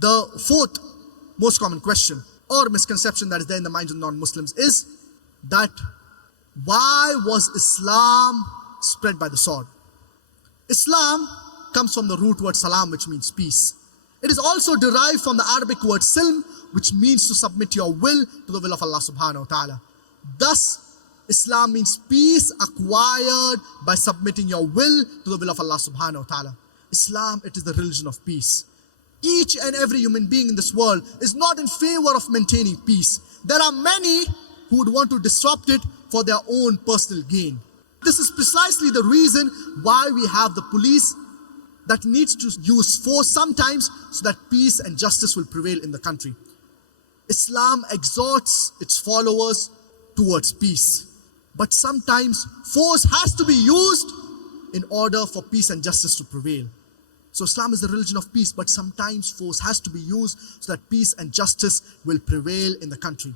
The fourth most common question or misconception that is there in the minds of non-Muslims is that why was Islam spread by the sword? Islam comes from the root word salam, which means peace. It is also derived from the Arabic word silm, which means to submit your will to the will of Allah subhanahu wa ta'ala. Thus, Islam means peace acquired by submitting your will to the will of Allah subhanahu wa ta'ala. Islam, it is the religion of peace. Each and every human being in this world is not in favor of maintaining peace. There are many who would want to disrupt it for their own personal gain. This is precisely the reason why we have the police that needs to use force sometimes so that peace and justice will prevail in the country. Islam exhorts its followers towards peace. But sometimes force has to be used in order for peace and justice to prevail. So Islam is the religion of peace, but sometimes force has to be used so that peace and justice will prevail in the country.